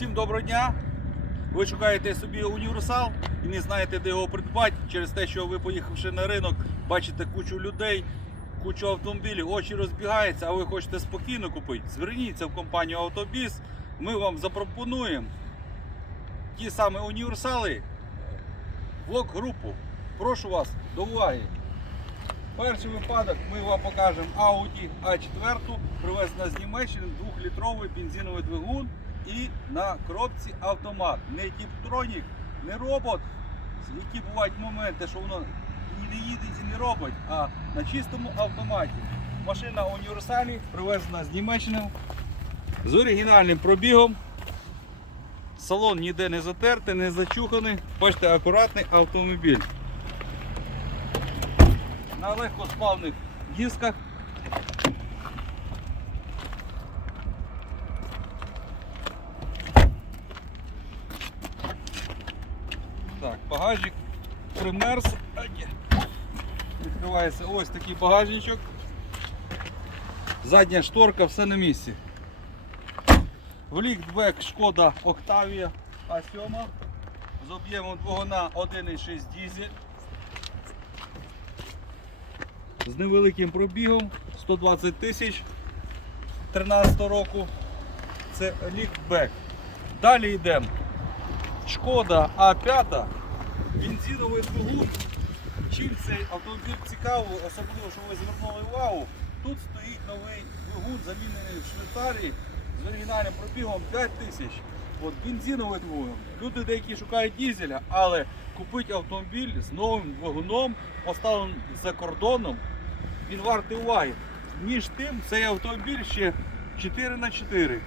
Всім доброго дня! Ви шукаєте собі універсал і не знаєте, де його придбати через те, що ви поїхавши на ринок, бачите кучу людей, кучу автомобілів, очі розбігаються, а ви хочете спокійно купити. Зверніться в компанію Автобіс. Ми вам запропонуємо ті самі універсали влог групу. Прошу вас до уваги. Перший випадок ми вам покажемо Audi A4, привезена з Німеччини 2-літровий бензиновий двигун і на коробці автомат. Не тіптронік, не робот, які бувають моменти, що воно і не їде і не робить, а на чистому автоматі. Машина універсалі привезена з Німеччини з оригінальним пробігом. Салон ніде не затертий, не зачуханий. Бачите, акуратний автомобіль. На легкоспавних дисках. Так, багажник примерз. Відкривається ось такий багажничок. Задня шторка, все на місці. В ліктбек шкода Octavia А7 з об'ємом двигуна 1,6 дізель. З невеликим пробігом 120 тисяч 13 року. Це ліктбек. Далі йдемо. Шкода А5, бензиновий двигун. Чим цей автомобіль цікавий, особливо, що ви звернули увагу, тут стоїть новий двигун, замінений в Швейцарії з оригінальним пробігом 5 тисяч. От бензиновий двигун. Люди деякі шукають дізеля, але купити автомобіль з новим двигуном, поставленим за кордоном, він вартий уваги. Між тим, цей автомобіль ще 4 на 4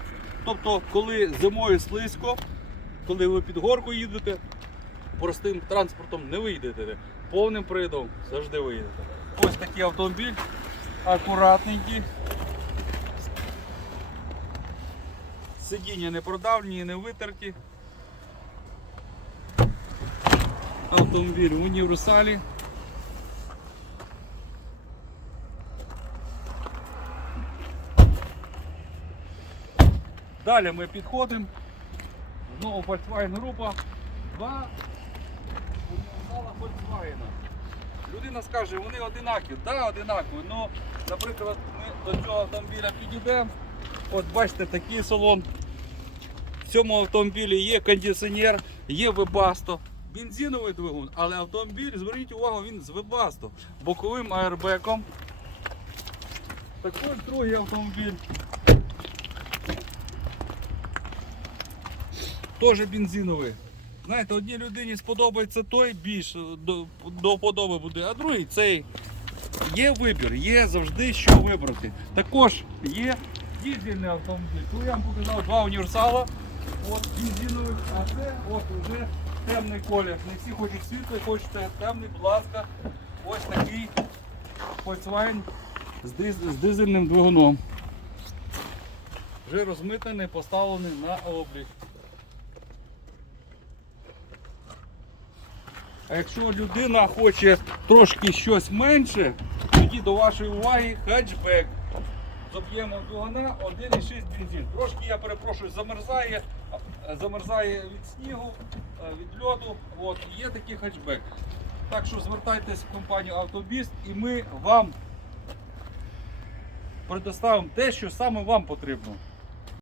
Тобто, коли зимою слизько, коли ви під горку їдете, простим транспортом не вийдете. Повним приводом завжди вийдете. Ось такий автомобіль, акуратненький. Сидіння не продавлені, не витерті. Автомобіль в універсалі. Далі ми підходимо. Знову Volkswagen група. Два універсала Volkswagen. Людина скаже, вони одинакові. Так, да, одинакові. Ну, наприклад, ми до цього автомобіля підійдемо. От бачите, такий салон. В цьому автомобілі є кондиціонер, є вебасто. Бензиновий двигун, але автомобіль, зверніть увагу, він з вебасто. Боковим аербеком. Також другий автомобіль. Теж бензиновий. Знаєте, одній людині сподобається той більш до, до вподоби буде, а другий цей. Є вибір, є завжди що вибрати. Також є дізельний автомобіль. Коли я вам показав два універсала, от бензинових, а це от вже темний колір. Не всі хочуть світлий, хочете темний, будь ласка. Ось такий Volkswagen з, диз, з дизельним двигуном. Вже розмитаний, поставлений на облік. А якщо людина хоче трошки щось менше, тоді до вашої уваги хетчбек з об'ємом двигуна 1,6 бензин. Трошки, я перепрошую, замерзає, замерзає від снігу, е, від льоду. От, є такий хетчбек. Так що звертайтесь в компанію Автобіст і ми вам предоставимо те, що саме вам потрібно.